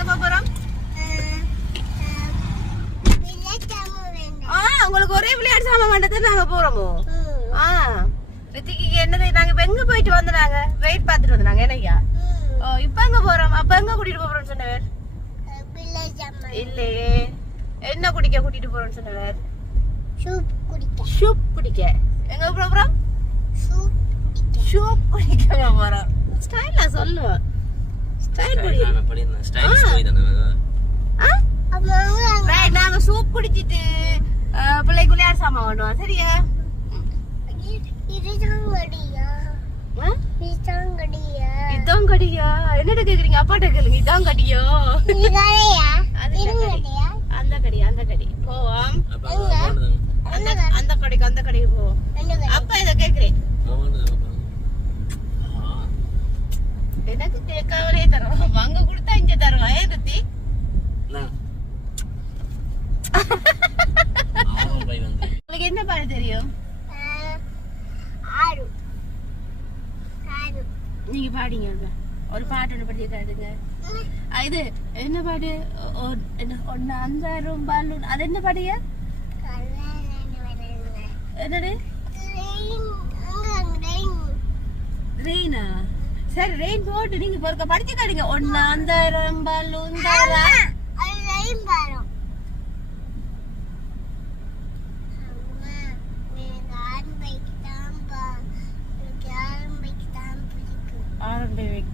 எங்க போறோம்? உங்களுக்கு ஒரே விளையாட்டு சாமான் வேண்டதான் நாங்க போறோமோ? ரித்திக்கு என்னது நாங்க இப்ப எங்க போயிட்டு வந்தாங்க? வெயிட் பார்த்துட்டு வந்தாங்க என்னையா? இப்ப எங்க போறோம்? அப்ப எங்க கூட்டிட்டு போறோம்னு சொன்னவர்? இல்லையே. என்ன குடிக்க கூட்டிட்டு போறோம்னு சொன்னவர்? சூப் குடிக்க. எங்க போறோம்? சூப் குடிக்க போறோம். ஸ்டைலா சொல்லுவா. ஸ்டைல் குடிக்க. ஸ்டைல் போய் தானே. ரைட் நாங்க சூப் குடிச்சிட்டு பிள்ளைக்கு விளையாட்டு சாமான் வாங்குவோம். சரியா? இதான் கடியா? என்னட்ட கேக்குறீங்க? அப்பாட்ட கேளுங்க. இதான் கடியோ? அந்த கடி போவோம். அந்த கடைக்கு போவோம். அப்பா இத கேக்குறேன். எனக்கு கேட்காமலே தருவான். வாங்க கொடுத்தா இங்க தருவான். ஏன் ரித்தி? உங்களுக்கு என்ன பாட்டு தெரியும்? நீங்க பாடிங்க ஒரு பாட்டு ஒண்ணு படிச்சு காட்டுங்க. இது என்ன பாட்டு? ஒன்னு அந்தாரும் பாலூன். அது என்ன பாடுங்க? என்னது? ரெயினா? சரி ரெயின் போட்டு நீங்க படிச்சு காட்டுங்க. ஒன்னு அந்தாரும் பாலூன் தாரா.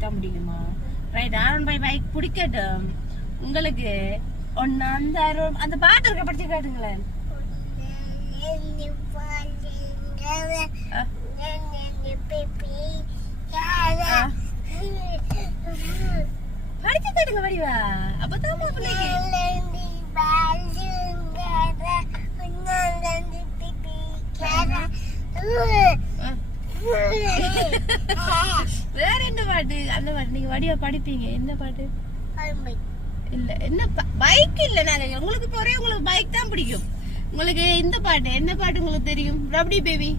தான் பிடிக்குமா? ரைட், ஆரன் பை பைக் பிடிக்கட்டும். உங்களுக்கு ஒன்னு அந்த பாட்டு இருக்க படிச்சு காட்டுங்களேன். படிச்சு காட்டுங்க வடிவா. அப்பதான் பிள்ளைக்கு வேற என்ன பாட்டு? அந்த பாட்டு நீங்க வடிவா படிப்பீங்க. என்ன பாட்டு? இல்ல என்ன பைக் இல்ல. நாங்க உங்களுக்கு போறே உங்களுக்கு பைக் தான் பிடிக்கும். உங்களுக்கு இந்த பாட்டு என்ன பாட்டு உங்களுக்கு தெரியும்? ரபடி பேபி.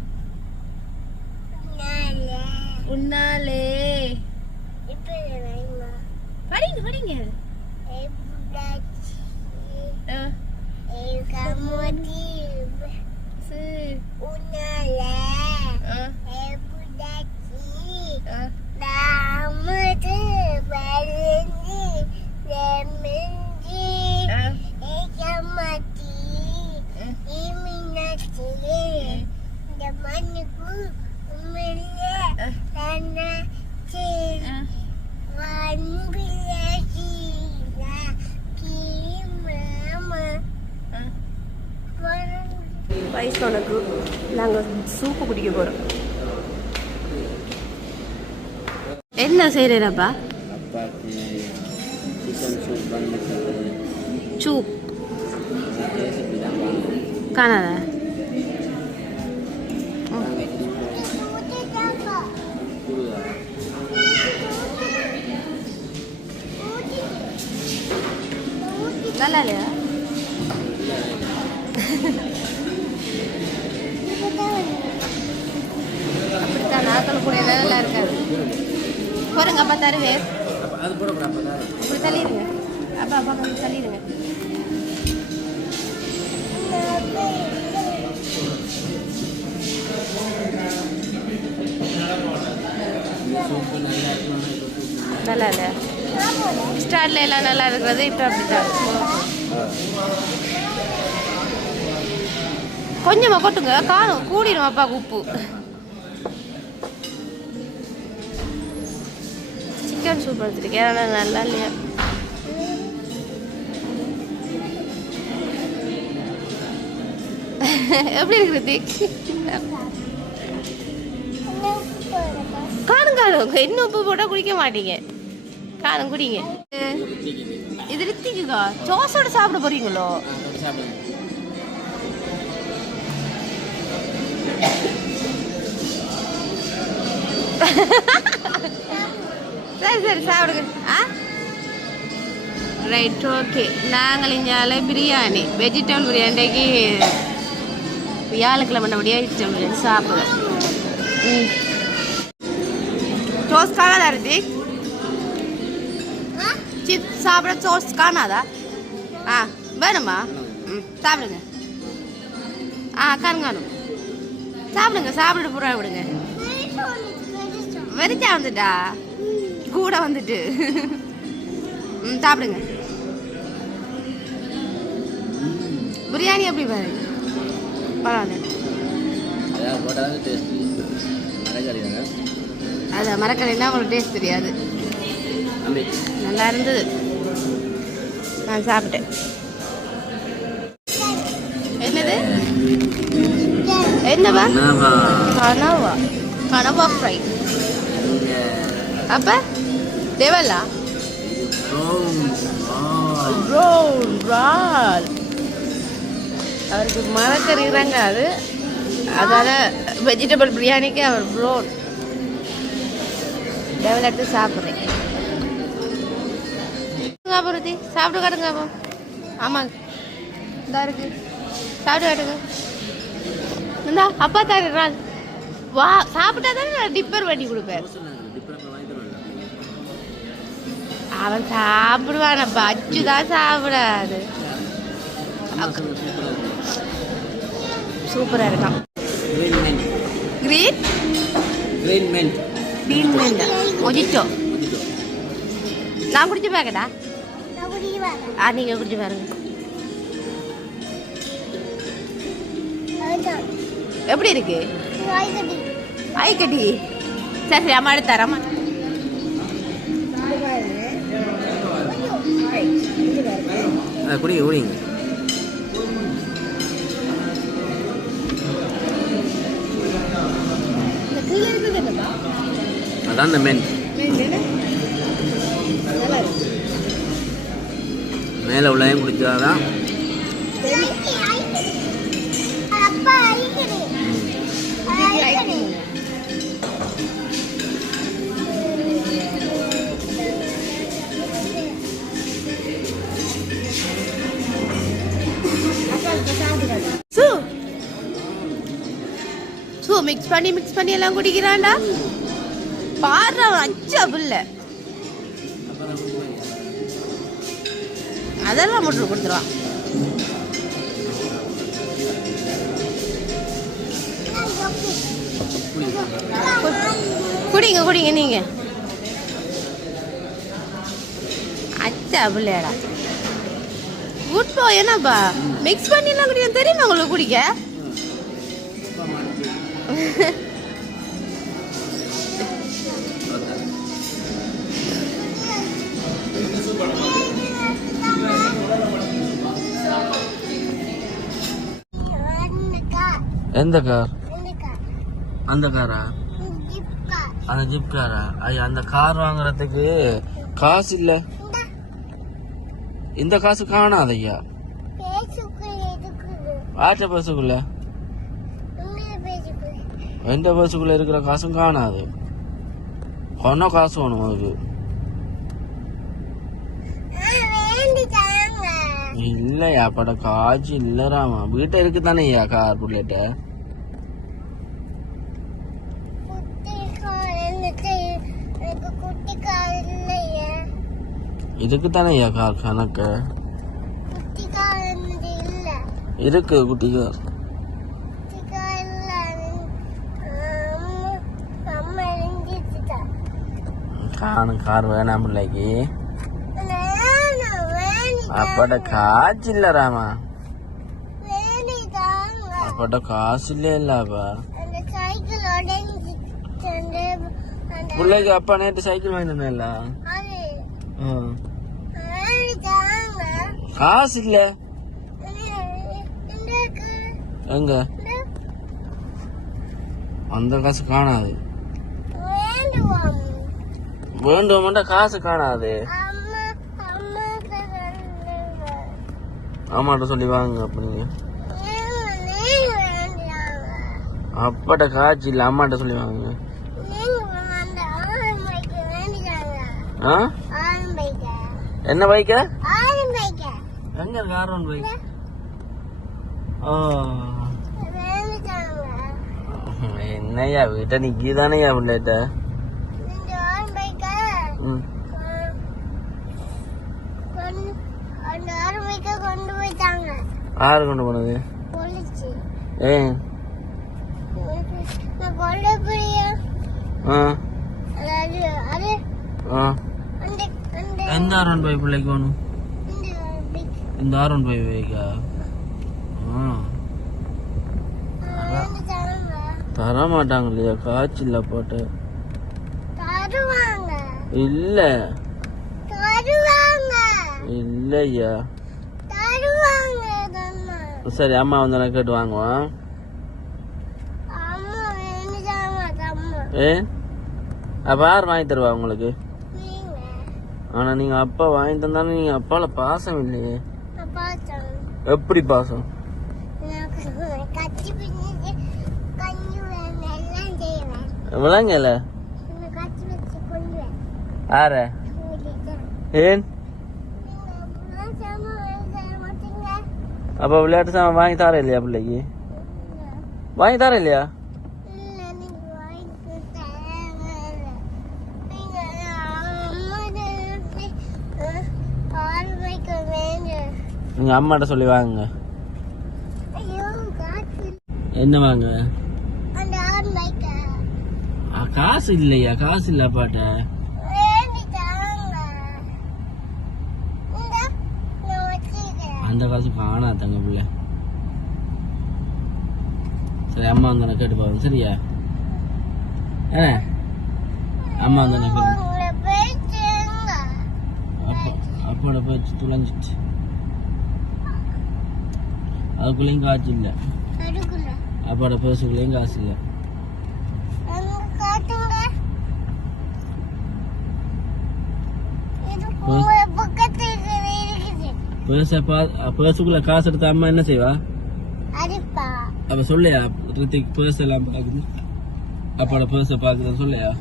உன்னாலே படிங்க படிங்க. வயசுனக்கு நாங்க சூப்பு குடிக்க போறோம். என்ன செய்யறப்பா? சூப் காணாதா? நல்லா இல்லையா? அப்படித்தான் நாட்கள் கூட நல்லா இருக்காது. போறங்க அப்பா தருவே. அப்படி தள்ளிடுங்க. அப்பா அப்பா கொஞ்சம் தள்ளிடுங்க. நல்லா இல்லையா? ஸ்டார்ட்ல எல்லாம் நல்லா இருக்கிறது. இப்போ அப்படித்தான். கொஞ்சமா கொட்டுங்க. காணும் கூடிடும் அப்பாவுக்கு உப்பு. சிக்கன் சூப் எடுத்துருக்கேன். ஆனால் நல்லா இல்லையா? எப்படி இருக்குது? காணும் காணும். இன்னும் உப்பு போட்டால் குடிக்க மாட்டீங்க. காணும் குடிங்க. இது ரித்திக்குக்கா சோஸோட சாப்பிட போறீங்களோ? சரி சரி சாப்பிடுங்க. Right okay. நாங்கள் இங்கே பிரியாணி வெஜிடபிள் பிரியாணிக்கு வியாழக்கிழமை மண்டபடியாக வெஜிடபிள் பிரியாணி சாப்பிடுவோம். டோஸ்ட் காணாதா ரித்திக்? சிப்ஸ் சாப்பிட சோஸ் காணாதா? ஆ வேணுமா? ம் சாப்பிடுங்க. காணும் சாப்பிடுங்க. சாப்பிட்டு பூரா விடுங்க. வெறிச்சா வந்துட்டா கூட வந்துட்டு. ம் சாப்பிடுங்க. பிரியாணி எப்படி பாரு பரவாயில்ல. அது மரக்கறின்னா உங்களுக்கு டேஸ்ட் தெரியாது. நல்லா இருந்தது. நான் சாப்பிட்டேன். என்னது? என்னவா? கனவா? கனவா ஃப்ரை. அப்ப தேவலா அவருக்கு மரக்கறி இறங்காது. அதால வெஜிடபிள் பிரியாணிக்கு அவர் ப்ரோன் டெவல் எடுத்து சாப்பிட்றேன். சாப்பிட்டு காட்டுங்க. ஆமாங்க இந்தா இருக்கு. சாப்பிட்டு காட்டுங்க. இந்தா அப்பா தர்றாள். வா சாப்பிட்டா தானே நான் டிப்பர் பண்ணி கொடுப்பேன். அவன் சாப்பிடுவானப்பா. அச்சு தான் சாப்பிடாது. சூப்பரா இருக்கான். Green mint mojito. நான் குடிச்சு பாக்கடா. நீங்க குடிச்சு பாருங்க. எப்படி இருக்கு? ஐக்கட்டி. சரி அம்மா எடுத்து தரமா. குடிங்க குடிங்க. அதான் இந்த மென் மேலே உள்ளதையும் குடிச்சாதான். மிக்ஸ் பண்ணி எல்லாம் குடிக்கிறான்டா. பாரு அச்சா புல்ல அதெல்லாம் மட்டும் கொடுத்துருவான். குடிங்க நீங்க. அச்சா புள்ளையாடா குட் பாய். என்னப்பா மிக்ஸ் பண்ணி எல்லாம் குடிக்க தெரியுமா உங்களுக்கு குடிக்க? எந்த கார்? அந்த காரா? அந்த ஜிப் காரா? ஐயா அந்த கார் வாங்குறதுக்கு காசு இல்ல. இந்த காசு காணாது ஐயா. ஆட்ட பஸ்ஸுக்குள்ள எந்த பஸ்ஸுக்குள்ள இருக்கிற காசும் காணாது. கொன்ன காசு வேணும் அதுக்கு. இல்லையா பட காசு இல்லராமா. வீட்டை இருக்குதானே ஐயா கார் புல்லட்ட. இதுக்கு தானே ஐயா கார் கணக்கு இருக்கு. குட்டி கார் கார் வேணாம் பிள்ளைக்கு. அப்பட காசு இல்லராமா. அப்பட காசு இல்லப்பா பிள்ளைக்கு. அப்பா நேற்று சைக்கிள் வாங்கினா காசு இல்ல. எங்க அந்த காசு காணாது. வேண்டும்டா காசு காணாது. அம்மாட்ட சொல்லி வாங்க. அப்படிங்க அப்பட்ட காய்ச்சி இல்ல. அம்மாட்ட சொல்லி வாங்க. என்ன பைக்க? எங்க இருக்கு R1 பைக்? என்னையா வீட்டை நிக்கிதானையா பிள்ளைட்ட? யாரு கொண்டு போனது? ஏன்? எந்த R15 பிள்ளைக்கு வேணும்? இந்த R15 வைக்கா? தர மாட்டாங்க இல்லையா? காய்ச்சல போட்டு இல்ல இல்லையா? சரி அம்மா வந்து எனக்கு கேட்டு வாங்குவான். ஏ அப்ப யார் வாங்கி தருவா உங்களுக்கு? ஆனா நீங்க அப்பா வாங்கி தந்தாலும் நீங்க அப்பால பாசம் இல்லையே. எப்படி பாசம்? விளங்கல ஆற ஏன்? அப்ப விளையாட்டு சாமான் வாங்கி தர இல்லையா பிள்ளைக்கு? வாங்கி தர இல்லையா? நீங்க அம்மாட்ட சொல்லி வாங்குங்க. என்ன வாங்க? காசு இல்லையா? காசு இல்ல அப்பாட்ட. அந்த காசு காணா தங்க பிள்ளை. சரி அம்மா வந்து கேட்டு பாருங்க. சரியா? அம்மா வந்து அப்போட போச்சு துளைஞ்சிச்சு. அதுக்குள்ளேயும் காசு இல்லை. அப்போட பேசுக்குள்ளேயும் காசு இல்லை. பேசுக்குள்ள காசு எடுத்த அம்மா என்ன செய்வா? அப்ப சொல்லையா ரித்திக் பேச எல்லாம் பாக்குது. அப்போட பேச பாக்குறது சொல்லையா?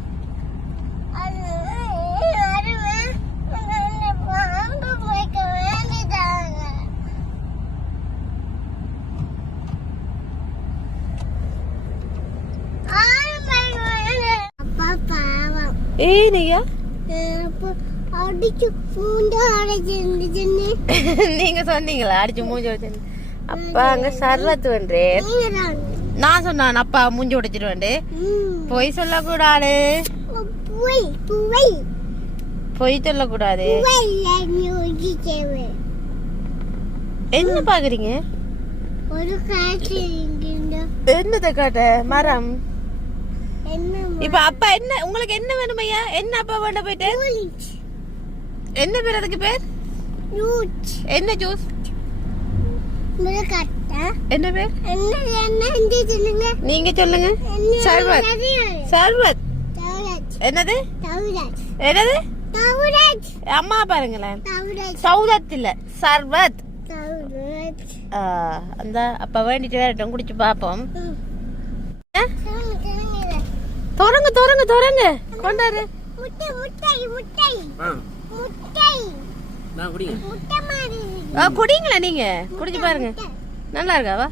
ஏனையா நீங்க சொன்னீங்களா அடிச்சு மூஞ்சி வச்சு? அப்பா அங்க சர்வத்து பண்றேன். நான் சொன்னான் அப்பா மூஞ்சி உடைச்சிட்டு பொய் சொல்லக்கூடாது. பொய் சொல்லக்கூடாது. என்ன பாக்குறீங்க? என்னத காட்ட மரம். இப்ப அப்பா என்ன உங்களுக்கு என்ன வேணுமையா? என்ன அப்பா வேண்ட போயிட்டு? என்ன பேர் அதுக்கு பேர்? என்ன ஜூஸ்? என்ன பேர்? நீங்க சொல்லுங்க. சர்வத். சர்வத். என்னது? என்னது? அம்மா பாருங்களேன். சௌதத் இல்ல சர்வத். அந்த அப்ப வேண்டிட்டு வரட்டும் குடிச்சு பாப்போம். தொடங்க தொடங்க தொடங்க கொண்டாரு. முட்டை முட்டை முட்டை முட்டை நான் குடிங்க. முட்டை மாதிரி. குடிங்களா நீங்க? குடிச்சு பாருங்க. நல்லா இருக்காவா?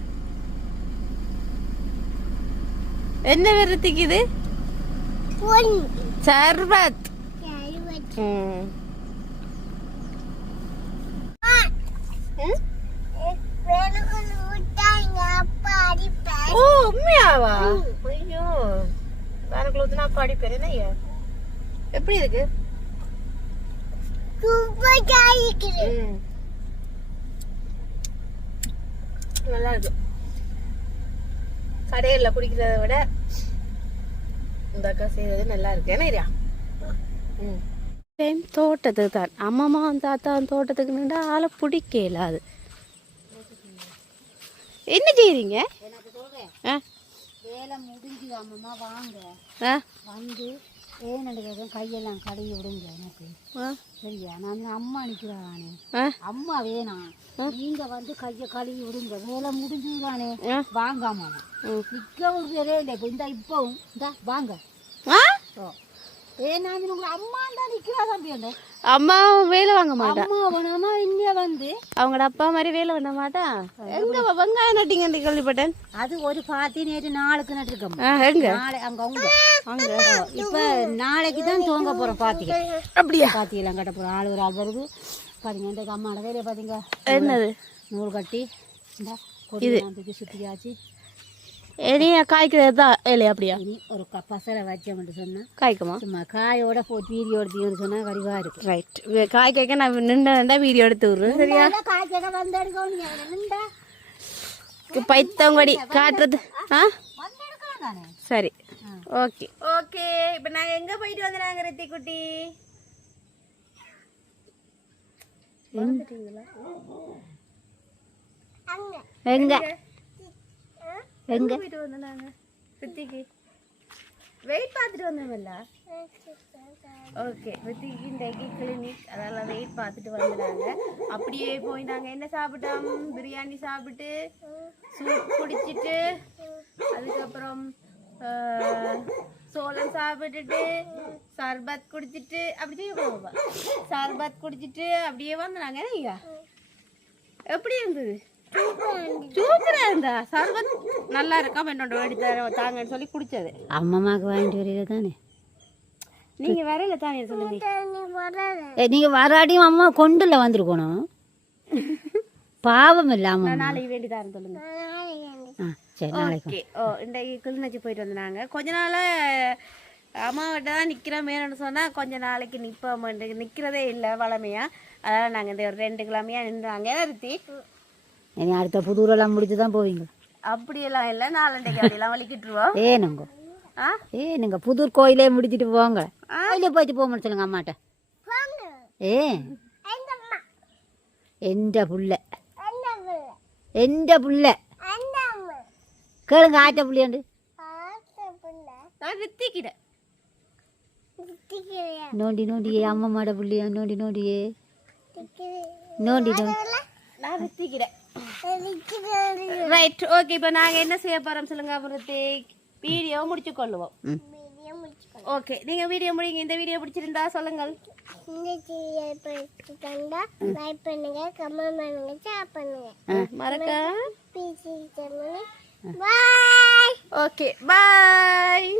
என்ன வெறுத்திக்கு இது? சர்பத். ஓ உண்மையாவா? ஐயோ எனக்கு ஊத்துனா அப்பா அடிப்பேன். என்ன எப்படி இருக்கு? நல்லா இருக்கு. கடையில குடிக்கிறத விட இந்த அக்கா செய்யறது நல்லா இருக்கு. என்ன தோட்டத்துக்கு தான் அம்மாமா தாத்தா தோட்டத்துக்கு நின்றா ஆளை பிடிக்க இல்லாது. என்ன செய்றீங்க? வேலை முடிஞ்சு அம்மா வாங்க வந்து ஏன்னு கையெல்லாம் கழுவி விடுங்க எனக்கு. சரியா? நான் அம்மா நிற்கிறானே அம்மா வேணாம் நீங்க வந்து கையை கழுவி விடுங்க. வேலை முடிஞ்சுதானே வாங்காம நிற்க விடுறதே இல்லை. இப்போ இந்த இப்பவும் இந்த வாங்க. ஏன்னா உங்களை அம்மா தான் நிற்கிறா தம்பி. அம்மா வேலை வாங்க மாட்டேன். அம்மா வேணாமா இங்க வந்து அவங்களோட அப்பா மாதிரி வேலை பண்ண மாட்டான். எங்க வெங்காயம் நட்டிங்க கேள்விப்பட்டேன். அது ஒரு பாத்தி நேற்று நாளுக்கு நட்டுருக்கோம். எங்க? நாளை அங்க அங்க இப்ப நாளைக்கு தான் துவங்க போறோம் பாத்திங்க. அப்படியா? பாத்தி எல்லாம் கட்ட போறோம். ஆள் ஒரு ஆள் வருது பாத்தீங்க. இந்த அம்மாவோட வேலையை பாத்தீங்க. என்னது? நூல் கட்டி இந்த கொடியெல்லாம் தூக்கி சுற்றியாச்சு. இனி காய்க்கிறது தான் இல்லையா? அப்படியா? இனி ஒரு பசலை வச்சோம்னு சொன்னால் காய்க்குமா? சும்மா காயோட போட்டு வீடியோ எடுத்தீங்கன்னு சொன்னால் வடிவாக இருக்கும். ரைட். காய்க்க நான் நின்றா வீடியோ எடுத்து விடுறேன். சரியா? காய்க்க வந்து எடுக்கணும் நின்றா பைத்தங்கொடி காட்டுறது. ஆ வந்து எடுக்கலாம் தானே. சரி, ஓகே ஓகே. இப்போ நாங்கள் எங்கே போயிட்டு வந்துடுறாங்க ரித்தி குட்டி? எங்க எங்க போயிட்டு வந்தாங்க ரித்திக்கு வெயிட் பார்த்துட்டு வந்தோம்ல. ஓகே, ரித்திக்கு இன்றைக்கு கிளினிக், அதெல்லாம் வெயிட் பார்த்துட்டு வந்துடுறாங்க. அப்படியே போய் நாங்கள் என்ன சாப்பிட்டோம்? பிரியாணி சாப்பிட்டு சூப் குடிச்சிட்டு அதுக்கப்புறம் சோளம் சாப்பிட்டுட்டு சர்பத் குடிச்சிட்டு அப்படியே போவோம். சர்பத் குடிச்சிட்டு அப்படியே வந்தாங்க. நீங்க எப்படி இருந்தது? சூப்பரா இருந்தா. சர்பத் நல்லா இருக்கா? என்னோட வேடி தாங்கன்னு சொல்லி குடிச்சது. அம்மாவுக்கு வாங்கிட்டு வரீங்க தானே. நீங்க வரையில தானே சொல்லுங்க. நீங்க வராடியும் அம்மா கொண்டுல வந்துருக்கணும். பாவம் இல்லாம நான் நாளைக்கு வேண்டிதான் சொல்லுங்க. சரி, நாளைக்கு. ஓ, இன்றைக்கு கிளிநொச்சி போயிட்டு வந்தாங்க. கொஞ்ச நாளா அம்மாவிட்ட தான் நிற்கிறோம் வேணும்னு சொன்னால் கொஞ்ச நாளைக்கு நிற்போம். நிற்கிறதே இல்லை வளமையாக. அதனால் நாங்கள் இந்த ஒரு 2 கிழமையாக நின்றாங்க. ரித்தி, இனி அடுத்த புதூரெல்லாம் முடிச்சு தான் போவீங்க? அப்படியெல்லாம் இல்லை, 4 அப்படியெல்லாம் வலிக்கிட்டுருவோம். ஏனுங்க ஏனுங்க புதூர் கோயிலே முடிச்சுட்டு போங்க. கோயிலே போயிட்டு போக சொல்லுங்க அம்மாட்ட. எந்த புள்ள கேளுங்க. ஆட்ட புள்ளியாண்டு ரித்திக்கிட்ட நோண்டி நோண்டியே அம்மா மாட புள்ளியா நோண்டி நோண்டியே நோண்டி நான் ரித்திக்கிட்ட. Right, okay. இப்போ நாங்கள் என்ன செய்ய போகிறோம் சொல்லுங்க ரித்திக்? வீடியோ முடிச்சு கொள்ளுவோம். ஓகே, நீங்கள் வீடியோ முடிங்க. இந்த வீடியோ பிடிச்சிருந்தா சொல்லுங்கள். மறக்க. ஓகே, பாய்.